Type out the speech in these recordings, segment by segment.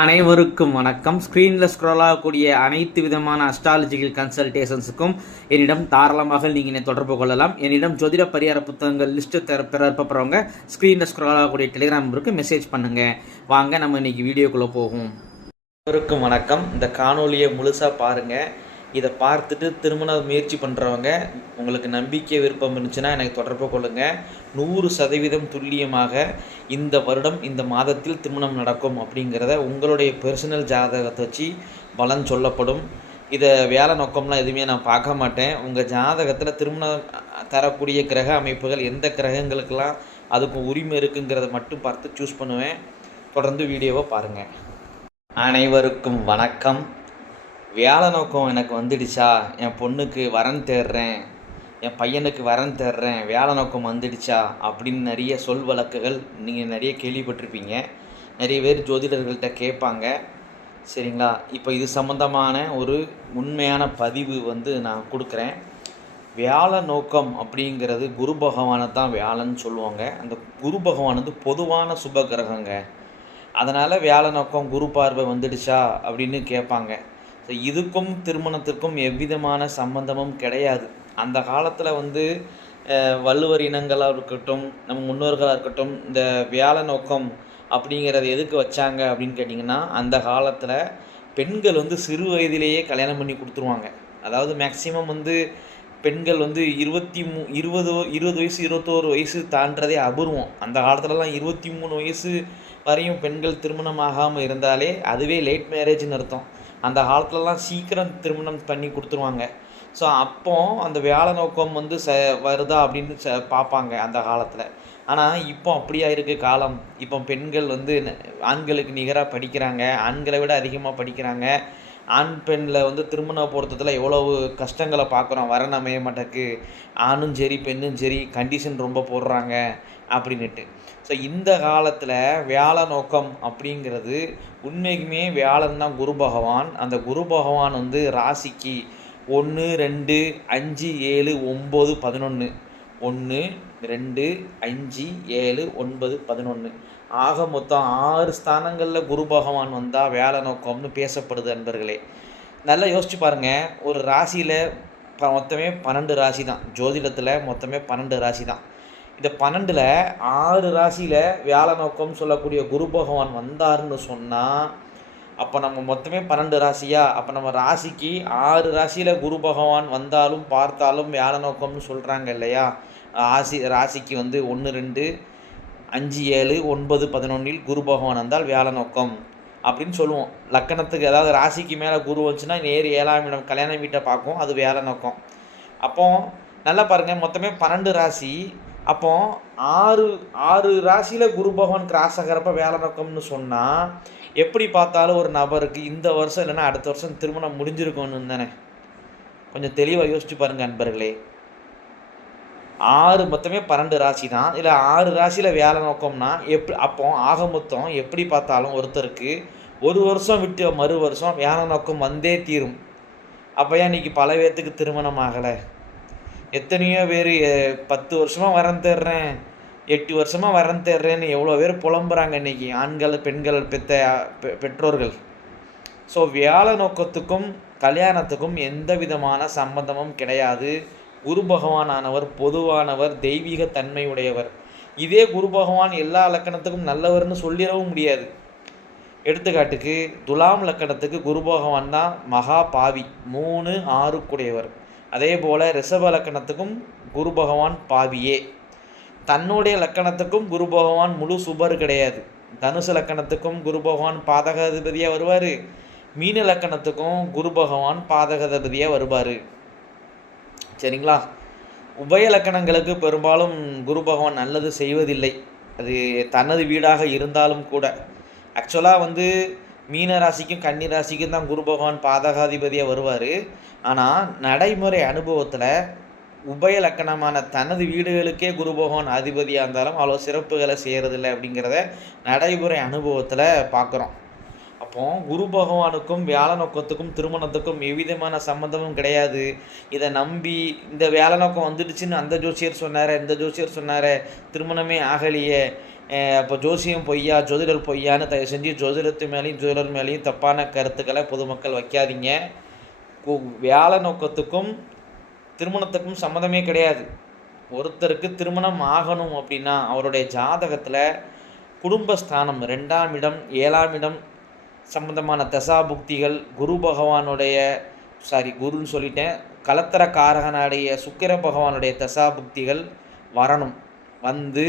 அனைவருக்கும் வணக்கம். ஸ்க்ரீனில் ஸ்க்ரோல் ஆகக்கூடிய அனைத்து விதமான அஸ்ட்ராலஜிக்கல் கன்சல்டேஷன்ஸுக்கும் என்னிடம் தாராளமாக நீங்கள் தொடர்பு கொள்ளலாம். என்னிடம் ஜோதிட பரிகார புத்தகங்கள் லிஸ்ட்டு பெறப்படுறவங்க ஸ்க்ரீனில் ஸ்க்ரோல் ஆகக்கூடிய டெலிகிராம் நம்பருக்கு மெசேஜ் பண்ணுங்கள். வாங்க நம்ம இன்றைக்கி வீடியோக்குள்ளே போகும். அனைவருக்கும் வணக்கம். இந்த காணொலியை முழுசாக பாருங்கள். இதை பார்த்துட்டு திருமண முயற்சி பண்ணுறவங்க உங்களுக்கு நம்பிக்கை விருப்பம் இருந்துச்சுன்னா எனக்கு தொடர்பு கொள்ளுங்கள். 100% துல்லியமாக இந்த வருடம் இந்த மாதத்தில் திருமணம் நடக்கும் அப்படிங்கிறத உங்களுடைய பர்சனல் ஜாதகத்தை வச்சு பலன் சொல்லப்படும். இதை வேலை நோக்கம்லாம் எதுவுமே நான் பார்க்க மாட்டேன். உங்கள் ஜாதகத்தில் திருமணம் தரக்கூடிய கிரக அமைப்புகள் எந்த கிரகங்களுக்கெல்லாம் அதுக்கு உரிமை இருக்குங்கிறத மட்டும் பார்த்து சூஸ் பண்ணுவேன். தொடர்ந்து வீடியோவை பாருங்கள். அனைவருக்கும் வணக்கம். வேலை நோக்கம் எனக்கு வந்துடுச்சா, என் பொண்ணுக்கு வரன் தேடுறேன், என் பையனுக்கு வரன் தேடுறேன், வேலை நோக்கம் வந்துடுச்சா அப்படின்னு நிறைய சொல் வழக்குகள் நீங்கள் நிறைய கேள்விப்பட்டிருப்பீங்க. நிறைய பேர் ஜோதிடர்கள்ட்ட கேட்பாங்க. சரிங்களா? இப்போ இது சம்மந்தமான ஒரு உண்மையான பதிவு நான் கொடுக்குறேன். வேலை நோக்கம் அப்படிங்கிறது குரு பகவானை தான் வேலைன்னு சொல்லுவாங்க. அந்த குரு பகவான் பொதுவான சுப கிரகங்க. அதனால் வேலை நோக்கம் குரு பார்வை வந்துடுச்சா அப்படின்னு கேட்பாங்க. இதுக்கும் திருமணத்திற்கும் எவ்விதமான சம்பந்தமும் கிடையாது. அந்த காலத்தில் வள்ளுவர் இனங்களாக இருக்கட்டும், நம்ம முன்னோர்களாக இருக்கட்டும், இந்த வேலை நோக்கம் அப்படிங்கிறது எதுக்கு வச்சாங்க அப்படின்னு கேட்டிங்கன்னா, அந்த காலத்தில் பெண்கள் சிறு வயதிலேயே கல்யாணம் பண்ணி கொடுத்துருவாங்க. அதாவது மேக்சிமம் பெண்கள் 20 வயசு 21 வயசு தாண்டதே அபூர்வம். அந்த காலத்துலலாம் 23 வயசு வரையும் பெண்கள் திருமணம் ஆகாமல் இருந்தாலே அதுவே லேட் மேரேஜ்னு அர்த்தம். அந்த காலத்துலலாம் சீக்கிரம் திருமணம் பண்ணி கொடுத்துருவாங்க. ஸோ அப்போ அந்த வேலை நோக்கம் வருதா அப்படின்னு பார்ப்பாங்க அந்த காலத்தில். ஆனால் இப்போ அப்படியா இருக்குது காலம். இப்போ பெண்கள் ஆண்களுக்கு நிகராக படிக்கிறாங்க, ஆண்களை விட அதிகமாக படிக்கிறாங்க. ஆண் பெண்ணில் திருமண பொருத்தத்தில் எவ்வளவு கஷ்டங்களை பார்க்குறோம். வரன் அமைய மாட்டேக்கு, ஆணும் சரி பெண்ணும் சரி கண்டிஷன் ரொம்ப போடுறாங்க அப்படின்ட்டு. ஸோ இந்த காலத்தில் வேலை நோக்கம் அப்படிங்கிறது உண்மைக்குமே வேலைன்னு தான் குரு பகவான். அந்த குரு பகவான் ராசிக்கு 1 2 5 7 9 11 1 2 5 7 9 11 ஆக மொத்தம் 6 ஸ்தானங்களில் குரு பகவான் வந்தால் வேலை நோக்கம்னு பேசப்படுது. அன்பர்களே, நல்லா யோசிச்சு பாருங்கள். ஒரு ராசியில் மொத்தமே 12 ராசி தான். ஜோதிடத்தில் மொத்தமே 12 ராசி தான். இந்த 12ல் 6 ராசியில் வேலை நோக்கம் சொல்லக்கூடிய குரு பகவான் வந்தார்னு சொன்னால், அப்போ நம்ம மொத்தமே 12 ராசியா, அப்போ நம்ம ராசிக்கு 6 ராசியில் குரு பகவான் வந்தாலும் பார்த்தாலும் வேலை நோக்கம்னு சொல்கிறாங்க இல்லையா? ராசிக்கு 1 2 5 7 9 11 குரு பகவான் வந்தால் வேலை நோக்கம் அப்படின்னு சொல்லுவோம். லக்கணத்துக்கு, அதாவது ராசிக்கு மேலே குரு வந்துச்சுன்னா நேர் 7ஆம் இடம் கல்யாண வீட்டை பார்க்கும், அது வேலை நோக்கம். அப்போ நல்லா பாருங்கள், மொத்தமே 12 ராசி. அப்போ 6 ராசியில் குரு பகவான் கிராஸ் ஆகிறப்ப வேலை நோக்கம்னு சொன்னால், எப்படி பார்த்தாலும் ஒரு நபருக்கு இந்த வருஷம் இல்லைன்னா அடுத்த வருஷம் திருமணம் முடிஞ்சிருக்கணும் தானே? கொஞ்சம் தெளிவாக யோசிச்சு பாருங்கள் அன்பர்களே. மொத்தமே 12 ராசி தான். இல்லை 6 ராசியில் வேலை நோக்கம்னா அப்போ ஆக மொத்தம் எப்படி பார்த்தாலும் ஒருத்தருக்கு ஒரு வருஷம் விட்டு மறு வருஷம் வேலை நோக்கம் வந்தே தீரும். அப்போ ஏன் இன்றைக்கி பல பேர்த்துக்கு திருமணம் ஆகலை? எத்தனையோ பேர் 10 வருஷமாக வரன் தேடுறேன், 8 வருஷமாக வரன் தேடுறேன்னு எவ்வளோ பேர் புலம்புறாங்க இன்றைக்கி, ஆண்கள் பெண்கள் பெற்றோர்கள். ஸோ வேலை நோக்கத்துக்கும் கல்யாணத்துக்கும் எந்த விதமான சம்பந்தமும் கிடையாது. குரு பகவானானவர் பொதுவானவர், தெய்வீக தன்மையுடையவர். இதே குரு பகவான் எல்லா லக்கணத்துக்கும் நல்லவர்னு சொல்லிடவும் முடியாது. எடுத்துக்காட்டுக்கு துலாம் லக்கணத்துக்கு குரு பகவான் தான் மகா பாவி, 3 6 கூடையவர். அதே போல் ரிஷப லக்கணத்துக்கும் குரு பகவான் பாவியே. தன்னுடைய லக்கணத்துக்கும் குரு பகவான் முழு சுபர் கிடையாது. தனுசு லக்கணத்துக்கும் குரு பகவான் பாதகாதிபதியாக வருவார், மீன லக்கணத்துக்கும் குரு பகவான் பாதகாதிபதியாக வருவார். சரிங்களா? உபய லக்கணங்களுக்கு பெரும்பாலும் குரு பகவான் நல்லது செய்வதில்லை, அது தனது வீடாக இருந்தாலும் கூட. ஆக்சுவலாக மீன ராசிக்கும் கன்னி ராசிக்கும் தான் குரு பகவான் பாதகாதிபதியாக வருவார். ஆனால் நடைமுறை அனுபவத்தில் உபய லக்கணமான தனது வீடுகளுக்கே குரு பகவான் அதிபதியாக இருந்தாலும் அவ்வளோ சிறப்புகளை செய்கிறதில்லை அப்படிங்கிறத நடைமுறை அனுபவத்தில் பார்க்குறோம். அப்போ குரு பகவானுக்கும் வேலை நோக்கத்துக்கும் திருமணத்துக்கும் எவ்விதமான சம்மந்தமும் கிடையாது. இதை நம்பி இந்த வேலை நோக்கம் வந்துடுச்சுன்னு அந்த ஜோசியர் சொன்னார், இந்த ஜோசியர் சொன்னார், திருமணமே ஆகலையே, இப்போ ஜோசியம் பொய்யா, ஜோதிடர் பொய்யான்னு தயவு செஞ்சு ஜோதிடத்து மேலேயும் ஜோதிடர் மேலேயும் தப்பான கருத்துக்களை பொதுமக்கள் வைக்காதீங்க. வேலை நோக்கத்துக்கும் திருமணத்துக்கும் சம்மந்தமே கிடையாது. ஒருத்தருக்கு திருமணம் ஆகணும் அப்படின்னா அவருடைய ஜாதகத்தில் குடும்பஸ்தானம் 2ஆம் இடம் 7ஆம் இடம் சம்பந்தமான தசாபுக்திகள், குருன்னு சொல்லிட்டேன், கலத்திரக்காரகனுடைய சுக்கிர பகவானுடைய தசாபுக்திகள் வரணும். வந்து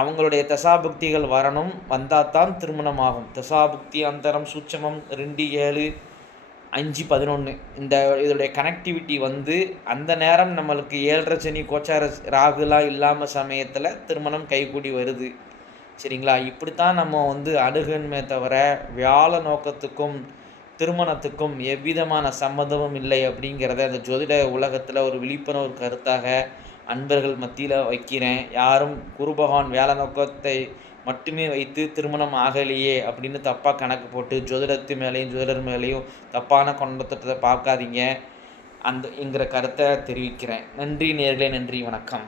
அவங்களுடைய தசாபுக்திகள் வரணும். வந்தால் தான் திருமணம் ஆகும். தசாபுக்தி அந்தரம் சூட்சமம் 2 7 5 11 இதோடைய கனெக்டிவிட்டி வந்து அந்த நேரம் நம்மளுக்கு 7.5 சனி கோச்சார ராகுலாம் இல்லாமல் சமயத்தில் திருமணம் கைகூடி வருது. சரிங்களா? இப்படித்தான் நம்ம வந்து அணுகணுமே தவிர வியாழ நோக்கத்துக்கும் திருமணத்துக்கும் எவ்விதமான சம்மந்தமும் இல்லை அப்படிங்கிறத அந்த ஜோதிட உலகத்தில் ஒரு விழிப்புணர்வு கருத்தாக அன்பர்கள் மத்தியில் வைக்கிறேன். யாரும் குரு பகவான் வேலை நோக்கத்தை மட்டுமே வைத்து திருமணம் ஆகலையே அப்படின்னு தப்பாக கணக்கு போட்டு ஜோதிடத்து மேலேயும் ஜோதிடர் மேலேயும் தப்பான கொண்டத்தை பார்க்காதீங்க. என்கிற கருத்தை தெரிவிக்கிறேன். நன்றி நேயர்களே, நன்றி, வணக்கம்.